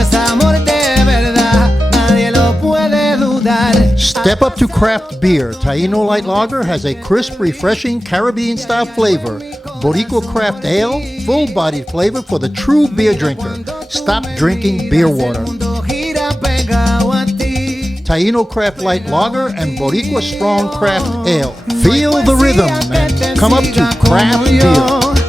es amor de verdad, nadie lo puede dudar. Step up to craft beer. Taino Light Lager has a crisp, refreshing Caribbean-style flavor. Boricua Craft Ale, full-bodied flavor for the true beer drinker. Stop drinking beer water. Taino Craft Light Lager and Boricua Strong Craft Ale. Feel the rhythm and come up to craft beer.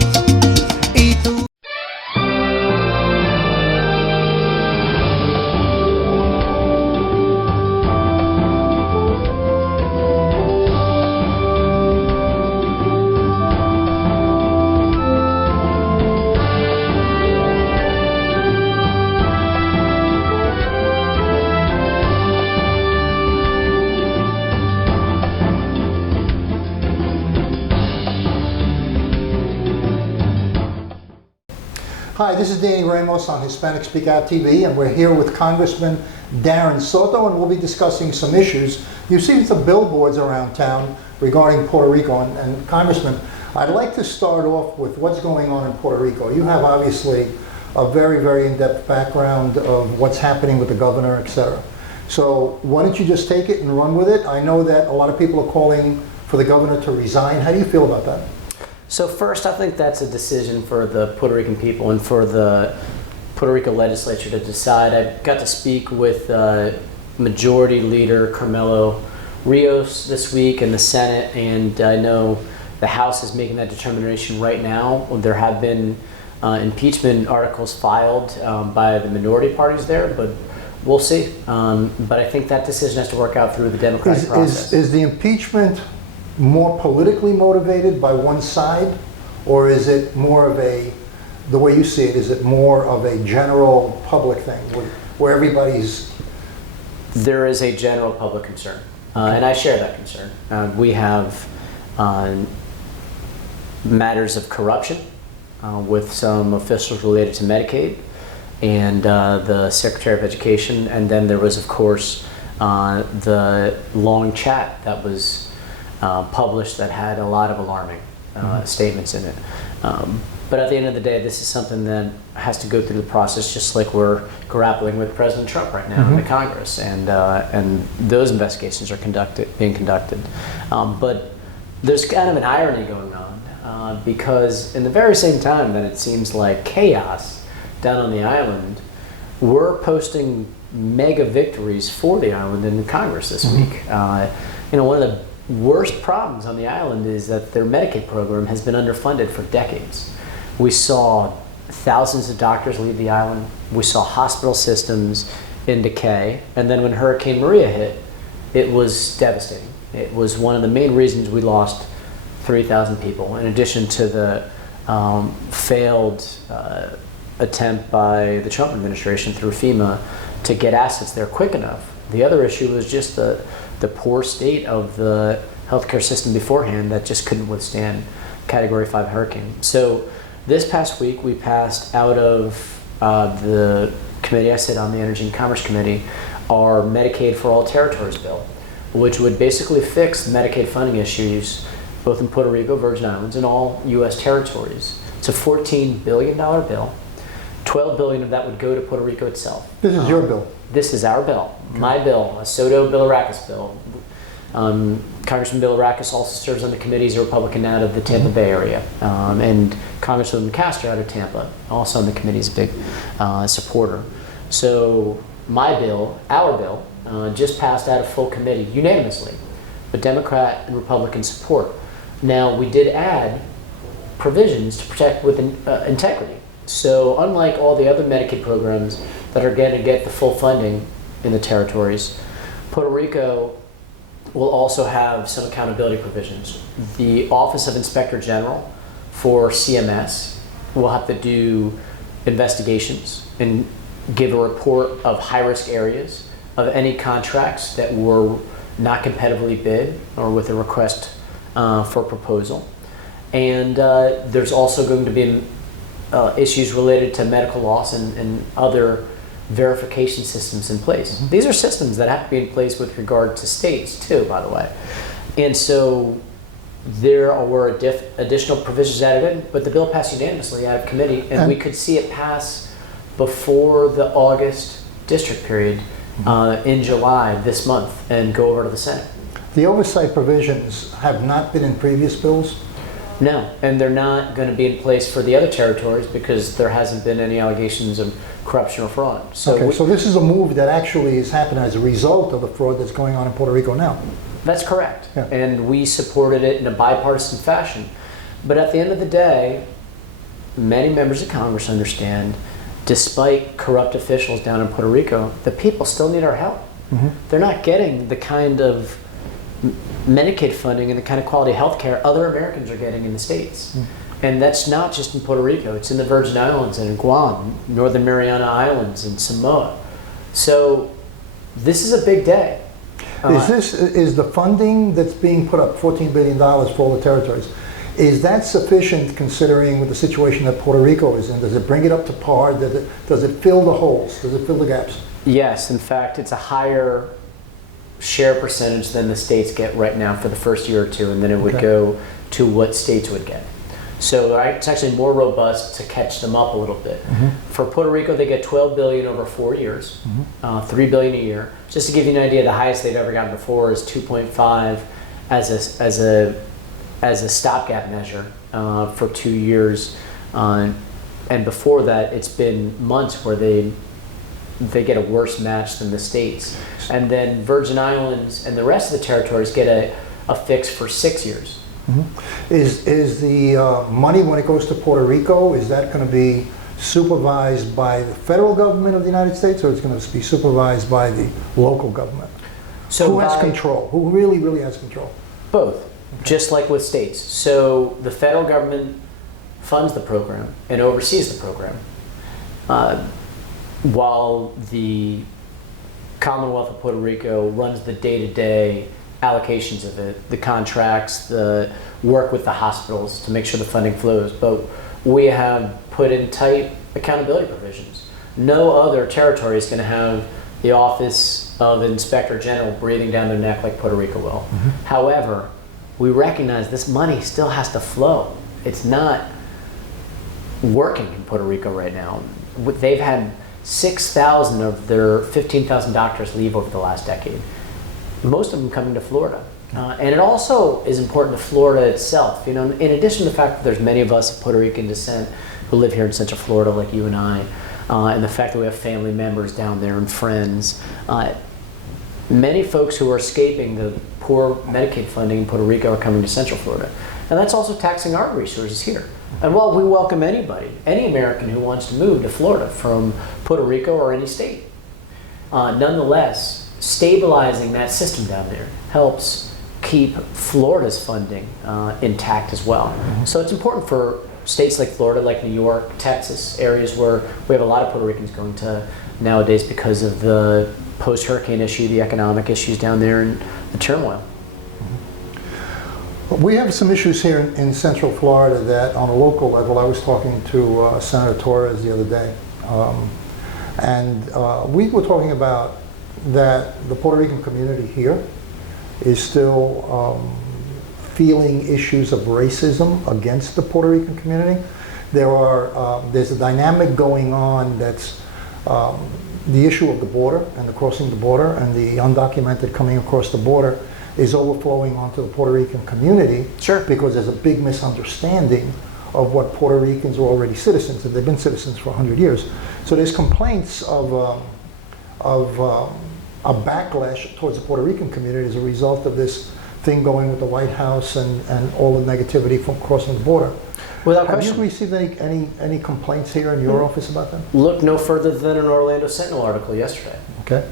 Hi, this is Danny Ramos on Hispanic Speak Out TV, and we're here with Congressman Darren Soto, and we'll be discussing some issues. You've seen some billboards around town regarding Puerto Rico, and Congressman, I'd like to start off with what's going on in Puerto Rico. You have obviously a very, very in-depth background of what's happening with the governor, etc. So why don't you just take it and run with it? I know that a lot of people are calling for the governor to resign. How do you feel about that? So first, I think that's a decision for the Puerto Rican people and for the Puerto Rico legislature to decide. I got to speak with Majority Leader Carmelo Rios this week in the Senate, and I know the House is making that determination right now. There have been impeachment articles filed by the minority parties there, but we'll see. But I think that decision has to work out through the democratic process. Is the impeachment more politically motivated by one side, or is it more of a, the way you see it, is it more of a general public thing where everybody's... There is a general public concern, and I share that concern. We have matters of corruption with some officials related to Medicaid and the Secretary of Education, and then there was, of course, the long chat that was published that had a lot of alarming statements in it. But at the end of the day, this is something that has to go through the process, just like we're grappling with President Trump right now in the Congress, and those investigations are being conducted. But there's kind of an irony going on because in the very same time that it seems like chaos down on the island, we're posting mega victories for the island in Congress this week. You know, one of the worst problems on the island is that their Medicaid program has been underfunded for decades. We saw thousands of doctors leave the island. We saw hospital systems in decay. And then when Hurricane Maria hit, it was devastating. It was one of the main reasons we lost 3,000 people, in addition to the failed attempt by the Trump administration through FEMA to get assets there quick enough. The other issue was just the poor state of the healthcare system beforehand that just couldn't withstand Category 5 hurricane. So this past week we passed out of the committee I sit on, the Energy and Commerce Committee, our Medicaid for All Territories bill, which would basically fix the Medicaid funding issues both in Puerto Rico, Virgin Islands, and all U.S. territories. It's a $14 billion bill. $12 billion of that would go to Puerto Rico itself. This is your bill? This is our bill, my bill, a Soto Bilirakis bill. Congressman Bilirakis also serves on the committee as a Republican out of the Tampa Bay area. And Congresswoman Castro out of Tampa, also on the committee, is a big supporter. So my bill, our bill, just passed out of full committee unanimously, with Democrat and Republican support. Now, we did add provisions to protect with integrity. So unlike all the other Medicaid programs that are going to get the full funding in the territories, Puerto Rico will also have some accountability provisions. The Office of Inspector General for CMS will have to do investigations and give a report of high-risk areas of any contracts that were not competitively bid or with a request for proposal. And there's also going to be issues related to medical loss and other verification systems in place. These are systems that have to be in place with regard to states too, by the way. And so there were additional provisions added in, but the bill passed unanimously out of committee, and we could see it pass before the August district period in July this month and go over to the Senate. The oversight provisions have not been in previous bills? No, and they're not going to be in place for the other territories because there hasn't been any allegations of corruption or fraud. So this is a move that actually has happened as a result of the fraud that's going on in Puerto Rico now. That's correct. Yeah. And we supported it in a bipartisan fashion. But at the end of the day, many members of Congress understand, despite corrupt officials down in Puerto Rico, the people still need our help. Mm-hmm. They're not getting the kind of Medicaid funding and the kind of quality health care other Americans are getting in the States. And that's not just in Puerto Rico, it's in the Virgin Islands and in Guam, Northern Mariana Islands and Samoa. So this is a big day. Is the funding that's being put up, $14 billion for all the territories, is that sufficient considering with the situation that Puerto Rico is in? Does it bring it up to par? Does it fill the holes? Does it fill the gaps? Yes, in fact, it's a higher share percentage than the states get right now for the first year or two, and then it would go to what states would get. So it's actually more robust to catch them up a little bit. For Puerto Rico, they get $12 billion over 4 years, $3 billion a year. Just to give you an idea, the highest they've ever gotten before is 2.5 as a stopgap measure for 2 years, and before that, it's been months where they get a worse match than the states. And then Virgin Islands and the rest of the territories get a fix for 6 years. Is the money, when it goes to Puerto Rico, is that going to be supervised by the federal government of the United States, or is it going to be supervised by the local government? So who has control? Who really has control? Both, just like with states. So the federal government funds the program and oversees the program, while the Commonwealth of Puerto Rico runs the day-to-day allocations of it, the contracts, the work with the hospitals to make sure the funding flows. But we have put in tight accountability provisions. No other territory is going to have the Office of Inspector General breathing down their neck like Puerto Rico will. However, we recognize this money still has to flow. It's not working in Puerto Rico right now. They've had 6,000 of their 15,000 doctors leave over the last decade. Most of them coming to Florida. And it also is important to Florida itself. You know, in addition to the fact that there's many of us of Puerto Rican descent who live here in Central Florida like you and I, and the fact that we have family members down there and friends, many folks who are escaping the poor Medicaid funding in Puerto Rico are coming to Central Florida. And that's also taxing our resources here. And while we welcome anybody, any American who wants to move to Florida from Puerto Rico or any state, nonetheless, stabilizing that system down there helps keep Florida's funding intact as well. So it's important for states like Florida, like New York, Texas, areas where we have a lot of Puerto Ricans going to nowadays because of the post-hurricane issue, the economic issues down there, and the turmoil. We have some issues here in Central Florida that on a local level, I was talking to Senator Torres the other day, and we were talking about that the Puerto Rican community here is still feeling issues of racism against the Puerto Rican community. There's a dynamic going on that's the issue of the border and the crossing the border and the undocumented coming across the border is overflowing onto the Puerto Rican community. Sure. Because there's a big misunderstanding of what Puerto Ricans are already citizens, and they've been citizens for 100 years. So there's complaints of a backlash towards the Puerto Rican community as a result of this thing going with the White House and all the negativity from crossing the border. Without Have question. you received any complaints here in your office about that? Look no further than an Orlando Sentinel article yesterday Okay.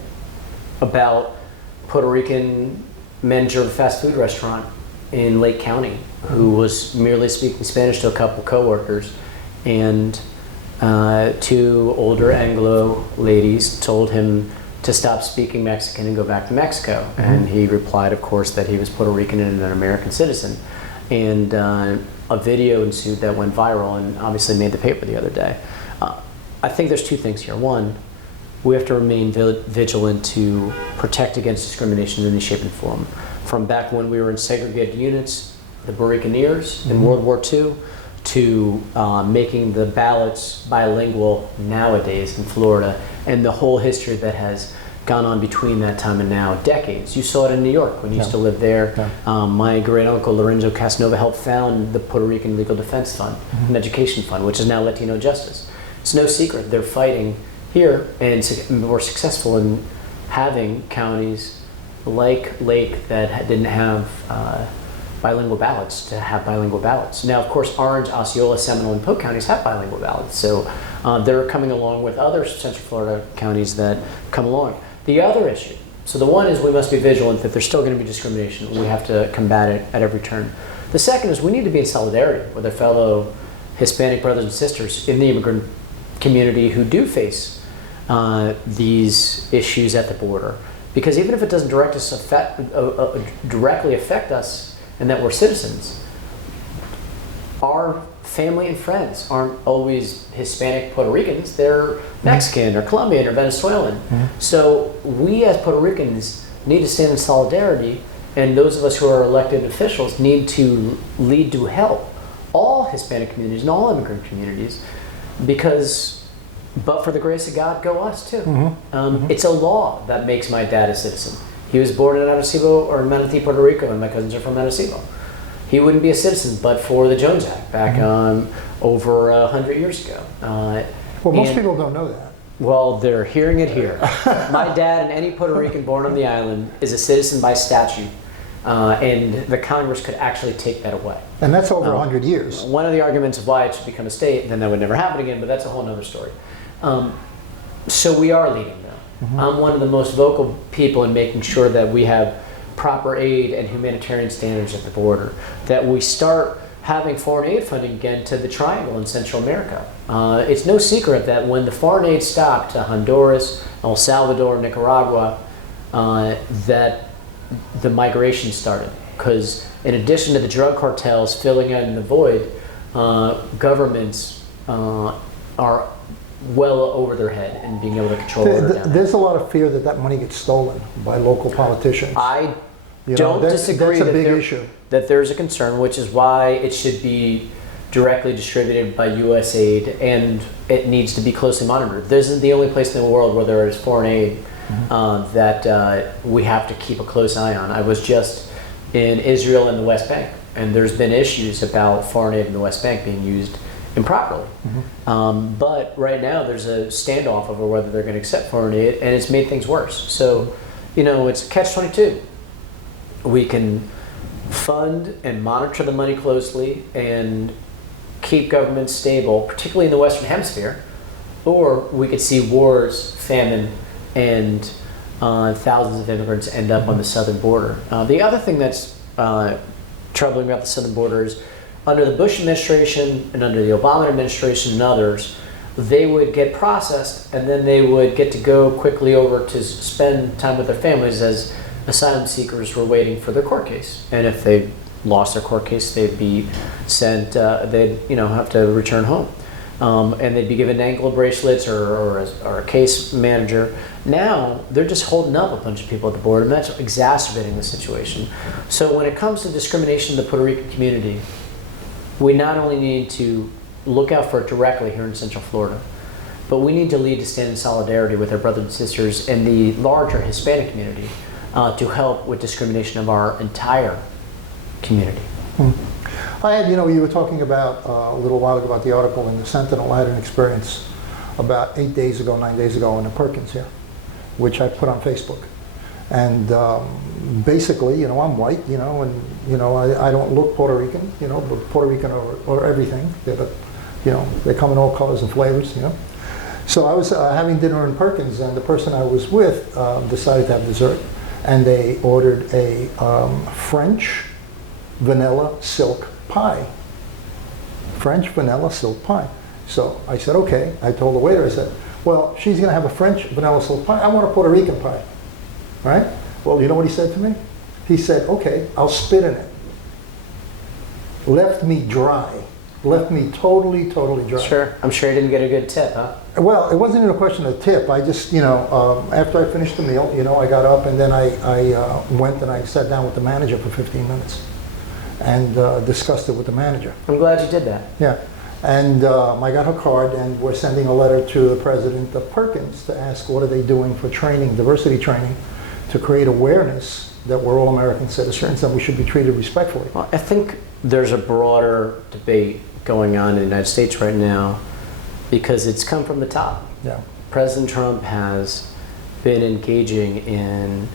about Puerto Rican manager of a fast food restaurant in Lake County who was merely speaking Spanish to a couple coworkers, and two older Anglo ladies told him to stop speaking Mexican and go back to Mexico. And he replied, of course, that he was Puerto Rican and an American citizen. And a video ensued that went viral and obviously made the paper the other day. I think there's two things here. One, we have to remain vigilant to protect against discrimination in any shape and form. From back when we were in segregated units, the Buccaneers in World War II, to making the ballots bilingual nowadays in Florida, and the whole history that has gone on between that time and now, decades. You saw it in New York when you used to live there. My great uncle Lorenzo Casanova helped found the Puerto Rican Legal Defense Fund, an education fund, which is now Latino Justice. It's no secret they're fighting here, and were successful in having counties like Lake that didn't have bilingual ballots to have bilingual ballots. Now, of course, Orange, Osceola, Seminole, and Polk counties have bilingual ballots, so they're coming along with other Central Florida counties that come along. The other issue, so the one is we must be vigilant that there's still going to be discrimination. We have to combat it at every turn. The second is we need to be in solidarity with our fellow Hispanic brothers and sisters in the immigrant community who do face these issues at the border. Because even if it doesn't directly affect us and that we're citizens, our family and friends aren't always Hispanic Puerto Ricans, they're Mexican or Colombian or Venezuelan. So we as Puerto Ricans need to stand in solidarity, and those of us who are elected officials need to lead to help all Hispanic communities and all immigrant communities, because but for the grace of God, go us too. It's a law that makes my dad a citizen. He was born in Arecibo or Manatee, Puerto Rico, and my cousins are from Arecibo. He wouldn't be a citizen but for the Jones Act back over 100 years ago. Well, most people don't know that. Well, they're hearing it here. My dad and any Puerto Rican born on the island is a citizen by statute, and the Congress could actually take that away. And that's over 100 years. One of the arguments of why it should become a state, then that would never happen again, but that's a whole other story. So we are leading though. I'm one of the most vocal people in making sure that we have proper aid and humanitarian standards at the border, that we start having foreign aid funding again to the Triangle in Central America. It's no secret that when the foreign aid stopped to Honduras, El Salvador, Nicaragua, that the migration started. Because in addition to the drug cartels filling in the void, governments are well over their head and being able to control it. There's a lot of fear that that money gets stolen by local politicians. I don't disagree that's a big issue. That there's a concern, which is why it should be directly distributed by U.S. aid, and it needs to be closely monitored. This isn't the only place in the world where there is foreign aid that we have to keep a close eye on. I was just in Israel and the West Bank, and there's been issues about foreign aid in the West Bank being used improperly. But right now there's a standoff over whether they're going to accept foreign aid, and it's made things worse. So, it's catch-22. We can fund and monitor the money closely and keep governments stable, particularly in the Western Hemisphere, or we could see wars, famine, and thousands of immigrants end up on the southern border. The other thing that's troubling about the southern border is under the Bush administration and under the Obama administration and others, they would get processed and then they would get to go quickly over to spend time with their families as asylum seekers were waiting for their court case. And if they lost their court case, they'd be sent, they'd have to return home. And they'd be given ankle bracelets or a case manager. Now, they're just holding up a bunch of people at the border, and that's exacerbating the situation. So when it comes to discrimination in the Puerto Rican community, we not only need to look out for it directly here in Central Florida, but we need to lead to stand in solidarity with our brothers and sisters in the larger Hispanic community to help with discrimination of our entire community. I had, you were talking about a little while ago about the article in the Sentinel. I had an experience about 9 days ago in the Perkins here, which I put on Facebook. And basically, I'm white, and I don't look Puerto Rican, but Puerto Rican or everything. They come in all colors and flavors, So I was having dinner in Perkins, and the person I was with decided to have dessert, and they ordered a French vanilla silk pie. French vanilla silk pie. So I said, okay. I told the waiter, I said, well, she's going to have a French vanilla silk pie. I want a Puerto Rican pie. Right? Well, you know what he said to me? He said, okay, I'll spit in it. Left me dry. Left me totally dry. Sure. I'm sure you didn't get a good tip, huh? Well, it wasn't even a question of tip. I just, after I finished the meal, I got up and then I went and I sat down with the manager for 15 minutes. and discussed it with the manager. I'm glad you did that. Yeah, and I got her card, and we're sending a letter to the president of Perkins to ask what are they doing for training, diversity training, to create awareness that we're all American citizens and we should be treated respectfully. Well, I think there's a broader debate going on in the United States right now because it's come from the top. Yeah. President Trump has been engaging in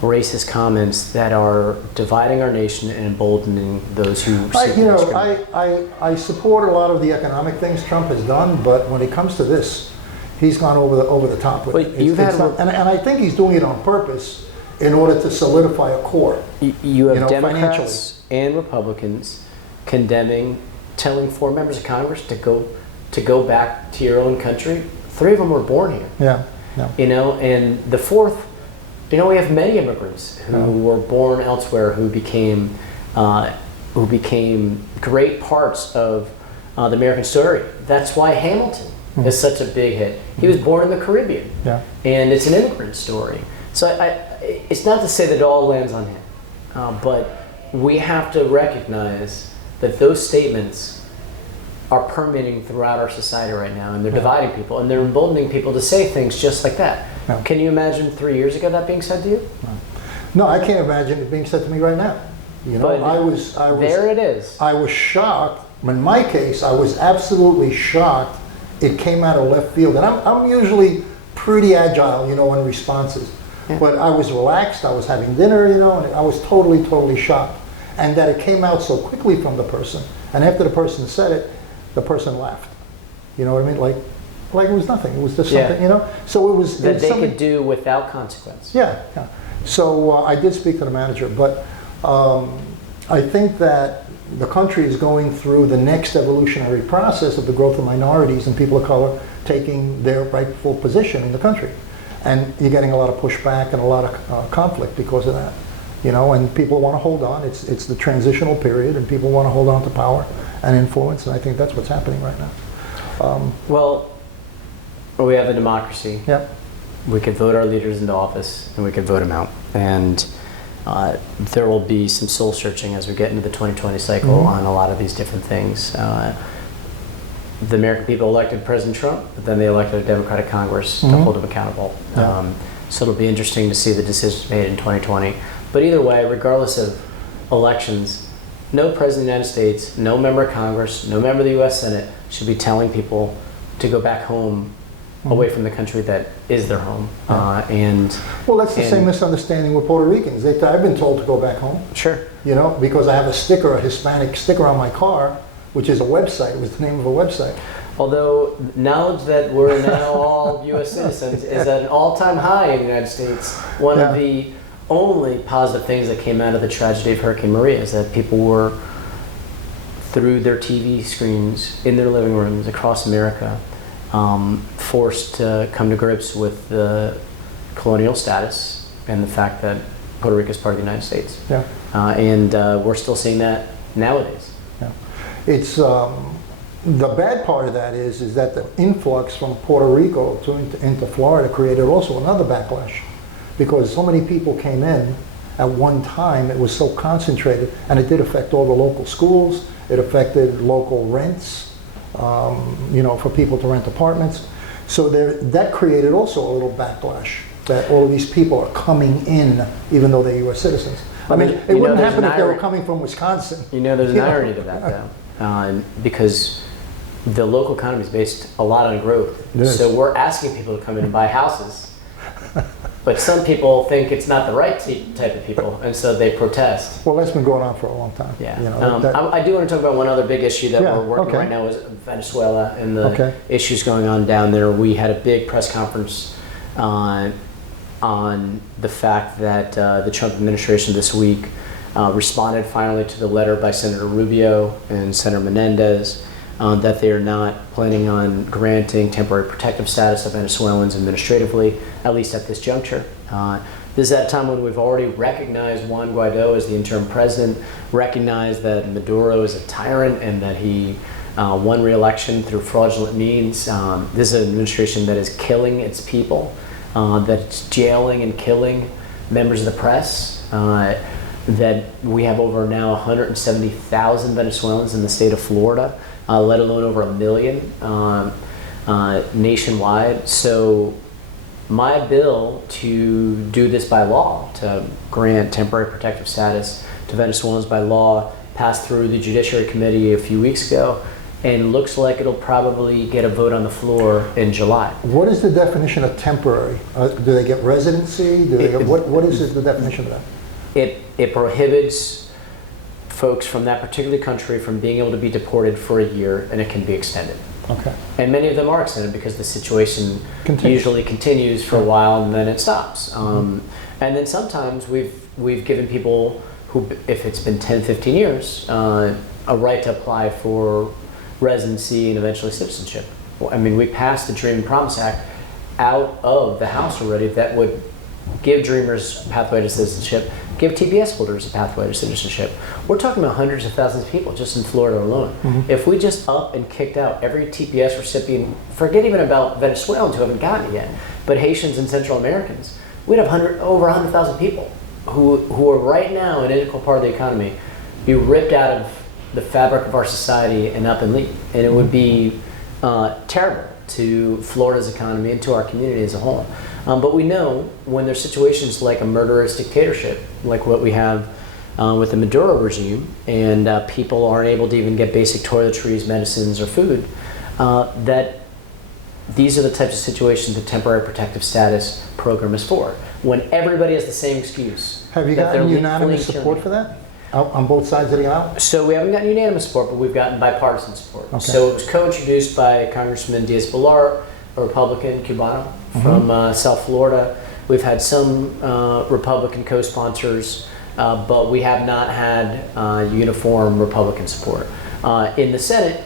racist comments that are dividing our nation and emboldening those who seek to discriminate. I support a lot of the economic things Trump has done, but when it comes to this, he's gone over the top with it. And I think he's doing it on purpose in order to solidify a core. You have Democrats and Republicans condemning, telling 4 members of Congress to go back to your own country. 3 of them were born here. Yeah. Yeah. You know, and the 4th, you know, we have many immigrants who were born elsewhere who became great parts of the American story. That's why Hamilton is such a big hit. He was born in the Caribbean, and it's an immigrant story. So it's not to say that it all lands on him, but we have to recognize that those statements are permeating throughout our society right now, and they're dividing people, and they're emboldening people to say things just like that. Can you imagine 3 years ago that being said to you? No, I can't imagine it being said to me right now. You know, But I was there it is. I was shocked. In my case, I was absolutely shocked. It came out of left field, and I'm usually pretty agile, you know, in responses. But I was relaxed. I was having dinner, you know, and I was totally shocked. And that it came out so quickly from the person. And after the person said it, the person laughed. You know what I mean? Like it was nothing. It was just something, you know. So it was That they something could do without consequence. Yeah. So I did speak to the manager, but I think that the country is going through the next evolutionary process of the growth of minorities and people of color taking their rightful position in the country. And you're getting a lot of pushback and a lot of conflict because of that. You know, and people want to hold on. It's the transitional period, and people want to hold on to power and influence, and I think that's what's happening right now. Well, we have a democracy. Yep. We could vote our leaders into office, and we could vote them out. And there will be some soul searching as we get into the 2020 cycle on a lot of these different things. The American people elected President Trump, but then they elected a Democratic Congress to hold him accountable. So it'll be interesting to see the decisions made in 2020. But either way, regardless of elections, no president of the United States, no member of Congress, no member of the U.S. Senate should be telling people to go back home away from the country that is their home. Well, that's the same misunderstanding with Puerto Ricans. I've been told to go back home. Sure. You know, because I have a sticker, a Hispanic sticker on my car, which is a website. It was the name of a website. Although knowledge that we're now all U.S. citizens is at an all-time high in the United States. One of the only positive things that came out of the tragedy of Hurricane Maria is that people were, through their TV screens, in their living rooms across America, forced to come to grips with the colonial status and the fact that Puerto Rico is part of the United States. Yeah. And we're still seeing that nowadays. Yeah. It's the bad part of that is that the influx from Puerto Rico into Florida created also another backlash, because so many people came in at one time. It was so concentrated, and it did affect all the local schools. It affected local rents, you know, for people to rent apartments. So that created also a little backlash, that all of these people are coming in even though they're U.S. citizens. I mean, it wouldn't happen if they were coming from Wisconsin. You know, there's an irony to that, though, because the local economy is based a lot on growth. So we're asking people to come in and buy houses. But some people think it's not the right type of people, and so they protest. Well, that's been going on for a long time. Yeah. You know, I do want to talk about one other big issue that we're working right now is Venezuela and the issues going on down there. We had a big press conference on the fact that the Trump administration this week responded finally to the letter by Senator Rubio and Senator Menendez that they are not planning on granting temporary protective status of Venezuelans administratively, at least at this juncture. This is at a time when we've already recognized Juan Guaido as the interim president, recognized that Maduro is a tyrant and that he won re-election through fraudulent means. This is an administration that is killing its people, that's jailing and killing members of the press. that we have over now 170,000 Venezuelans in the state of Florida, let alone over 1 million nationwide. So my bill to do this by law, to grant temporary protective status to Venezuelans by law, passed through the Judiciary Committee a few weeks ago, and looks like it'll probably get a vote on the floor in July. What is the definition of temporary? Do they get residency? Do they get, what is the definition of that? It prohibits folks from that particular country from being able to be deported for a year, and it can be extended. Okay. And many of them are extended because the situation Continues. usually continues for a while and then it stops. And then sometimes we've given people who, if it's been 10, 15 years, a right to apply for residency and eventually citizenship. I mean, we passed the Dream and Promise Act out of the House already that would give Dreamers a pathway to citizenship, give TPS holders a pathway to citizenship. We're talking about hundreds of thousands of people just in Florida alone. If we just up and kicked out every TPS recipient, forget even about Venezuelans who haven't gotten it yet, but Haitians and Central Americans, we'd have over 100,000 people who are right now an integral part of the economy be ripped out of the fabric of our society and up and leave. And it would be terrible to Florida's economy and to our community as a whole. But we know when there's situations like a murderous dictatorship, like what we have with the Maduro regime, and people aren't able to even get basic toiletries, medicines, or food, that these are the types of situations the temporary protective status program is for. When everybody has the same excuse. Have you gotten unanimous support for that? On both sides of the aisle? So we haven't gotten unanimous support, but we've gotten bipartisan support. Okay. So it was co-introduced by Congressman Diaz-Balart, a Republican, Cubano, from South Florida. We've had some Republican co-sponsors, but we have not had uniform Republican support. In the Senate,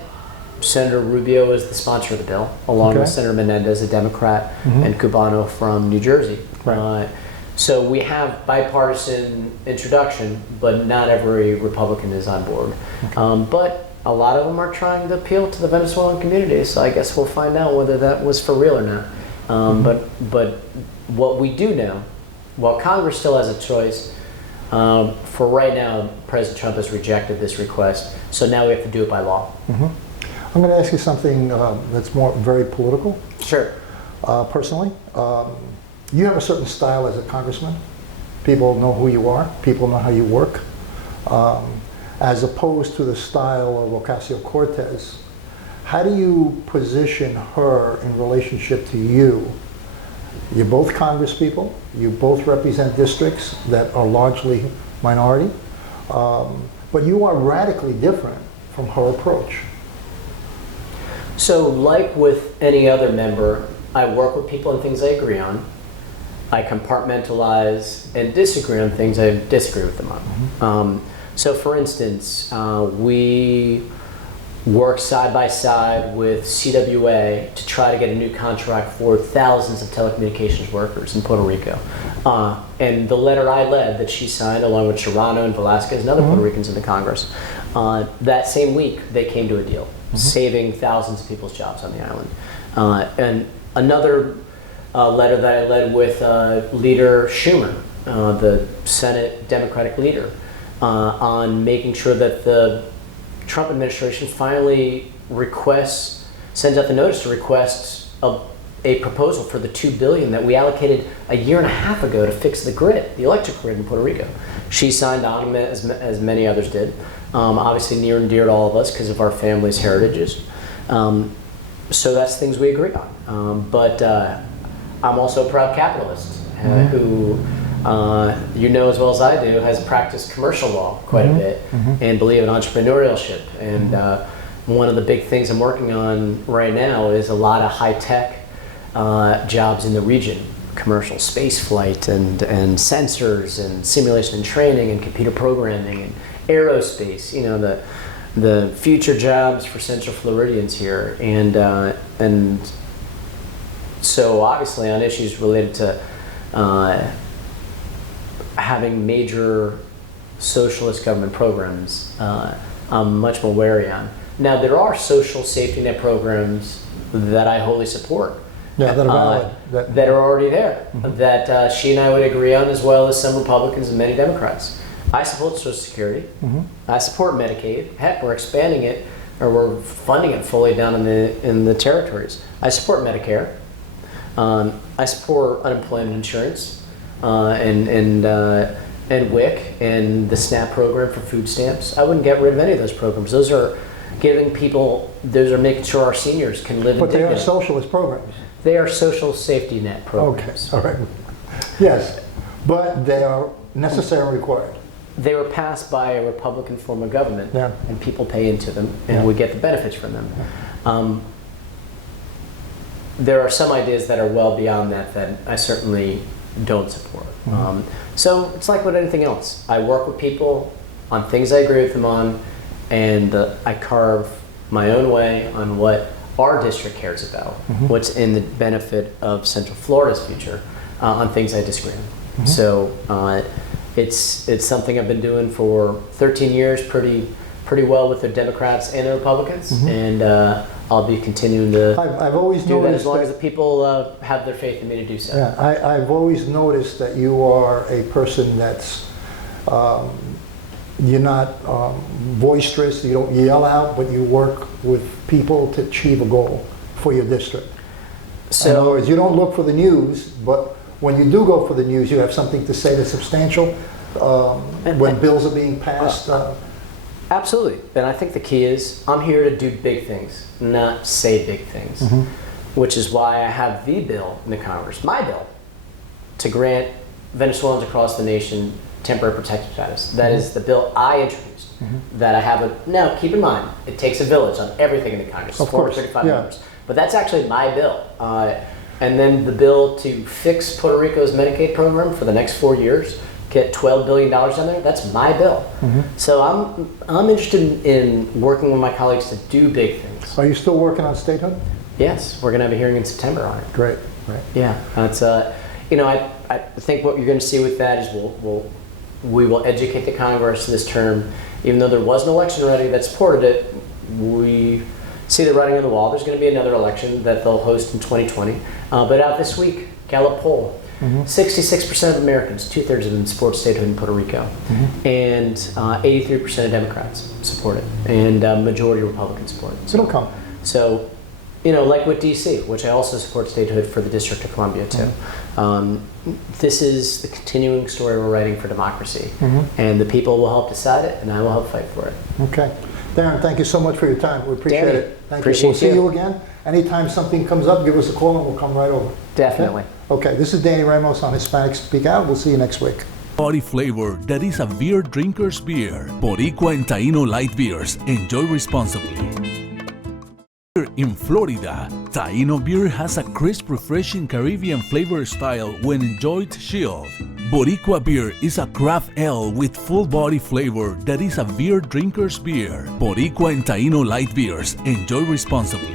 Senator Rubio is the sponsor of the bill, along with Senator Menendez, a Democrat, and Cubano from New Jersey. Right. So we have bipartisan introduction, but not every Republican is on board. But a lot of them are trying to appeal to the Venezuelan community, so I guess we'll find out whether that was for real or not. But what we do know, while Congress still has a choice, for right now, President Trump has rejected this request, so now we have to do it by law. I'm going to ask you something that's very political. Sure. Personally, you have a certain style as a congressman. People know who you are. People know how you work. As opposed to the style of Ocasio-Cortez, how do you position her in relationship to you? You're both congresspeople. You both represent districts that are largely minority. But you are radically different from her approach. So like with any other member, I work with people on things I agree on. I compartmentalize and disagree on things I disagree with them on. So for instance, we work side by side with CWA to try to get a new contract for thousands of telecommunications workers in Puerto Rico. And the letter I led that she signed along with Serrano and Velasquez and other Puerto Ricans in the Congress, that same week they came to a deal, saving thousands of people's jobs on the island. And another letter that I led with Leader Schumer, the Senate Democratic leader, on making sure that the Trump administration finally sends out the notice to request a proposal for the $2 billion that we allocated a year and a half ago to fix the grid, the electric grid in Puerto Rico. She signed on as many others did, obviously near and dear to all of us because of our family's heritages. So that's things we agree on. But I'm also a proud capitalist who, you know as well as I do, has practiced commercial law quite a bit and believe in entrepreneurship. And one of the big things I'm working on right now is a lot of high-tech jobs in the region, commercial space flight and sensors and simulation and training and computer programming and aerospace, you know, the future jobs for Central Floridians here. And so obviously on issues related to having major socialist government programs, I'm much more wary on. Now there are social safety net programs that I wholly support. Yeah, that are valid. That are already there, that she and I would agree on, as well as some Republicans and many Democrats. I support Social Security. I support Medicaid. Heck, we're expanding it, or we're funding it fully down in the territories. I support Medicare. I support unemployment insurance and WIC and the SNAP program for food stamps. I wouldn't get rid of any of those programs. Those are giving people. Those are making sure our seniors can live. But in dignity. they are socialist programs. They are social safety net programs. Okay, all right. Yes, but they are necessary and required. They were passed by a Republican form of government, Yeah. and people pay into them, and we get the benefits from them. There are some ideas that are well beyond that I certainly don't support. So it's like with anything else. I work with people on things I agree with them on, and I carve my own way on what our district cares about, what's in the benefit of Central Florida's future, on things I disagree on. So it's something I've been doing for 13 years pretty well with the Democrats and the Republicans, and I'll be continuing to I've always do that noticed as long as the people have their faith in me to do so. Yeah, I've always noticed that you are a person that's, you're not boisterous, you don't yell out, but you work with people to achieve a goal for your district. So, in other words, you don't look for the news, but when you do go for the news, you have something to say that's substantial. When bills are being passed. Absolutely, and I think the key is I'm here to do big things, not say big things, which is why I have the bill in the Congress, my bill, to grant Venezuelans across the nation temporary protected status. That is the bill I introduced. That I have now. Keep in mind, it takes a village on everything in the Congress. Of course, 435 yeah. members, but that's actually my bill. And then the bill to fix Puerto Rico's Medicaid program for the next 4 years, get $12 billion on there. That's my bill. So I'm interested in working with my colleagues to do big things. Are you still working on statehood? Yes, we're going to have a hearing in September on it. Great, right. Yeah, that's I think what you're going to see with that is we will educate the Congress this term. Even though there was an election already that supported it, we see the writing on the wall. There's going to be another election that they'll host in 2020. But out this week, Gallup poll, 66% of Americans, 2/3 of them support statehood in Puerto Rico, and 83% of Democrats support it, and majority of Republicans support it. It'll come. So, like with DC, which I also support statehood for the District of Columbia too. This is the continuing story we're writing for democracy, and the people will help decide it, and I will help fight for it. Okay. Darren, thank you so much for your time. We appreciate Danny, it. Thank appreciate you. We'll see you. you again. Anytime something comes up, give us a call and we'll come right over. Definitely. Okay, this is Danny Ramos on Hispanic Speak Out. We'll see you next week. Body flavor that is a beer drinker's beer. Boricua and Taino light beers. Enjoy responsibly. In Florida, Taino beer has a crisp, refreshing Caribbean flavor style when enjoyed chilled. Boricua beer is a craft ale with full body flavor that is a beer drinker's beer. Boricua and Taino light beers. Enjoy responsibly.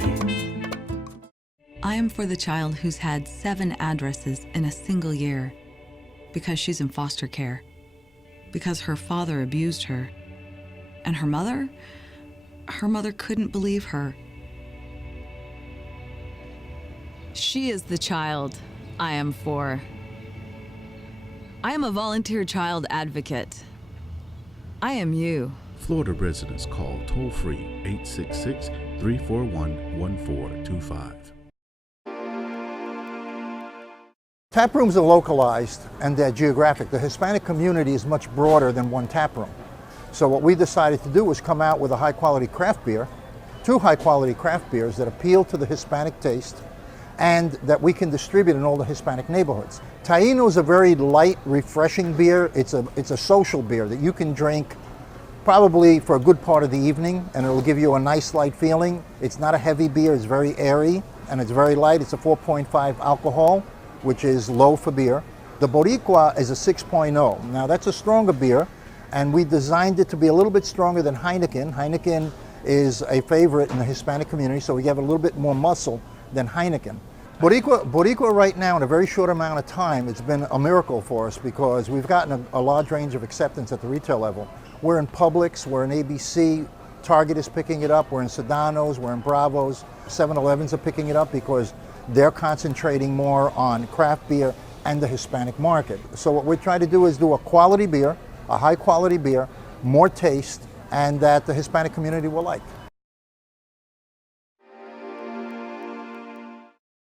I am for the child who's had 7 addresses in a single year because she's in foster care, because her father abused her, and her mother couldn't believe her. She is the child I am for. I am a volunteer child advocate. I am you. Florida residents call toll-free 866-341-1425. Tap rooms are localized and they're geographic. The Hispanic community is much broader than one tap room. So what we decided to do was come out with a high-quality craft beer, 2 high-quality craft beers that appeal to the Hispanic taste and that we can distribute in all the Hispanic neighborhoods. Taino is a very light, refreshing beer. It's a social beer that you can drink probably for a good part of the evening, and it'll give you a nice light feeling. It's not a heavy beer, it's very airy, and it's very light. It's a 4.5 alcohol, which is low for beer. The Boricua is a 6.0. Now that's a stronger beer, and we designed it to be a little bit stronger than Heineken. Heineken is a favorite in the Hispanic community, so we have a little bit more muscle than Heineken. Boricua right now, in a very short amount of time, it's been a miracle for us because we've gotten a large range of acceptance at the retail level. We're in Publix, we're in ABC, Target is picking it up, we're in Sedano's, we're in Bravo's, 7-Elevens are picking it up because they're concentrating more on craft beer and the Hispanic market. So what we're trying to do is do a quality beer, a high quality beer, more taste, and that the Hispanic community will like.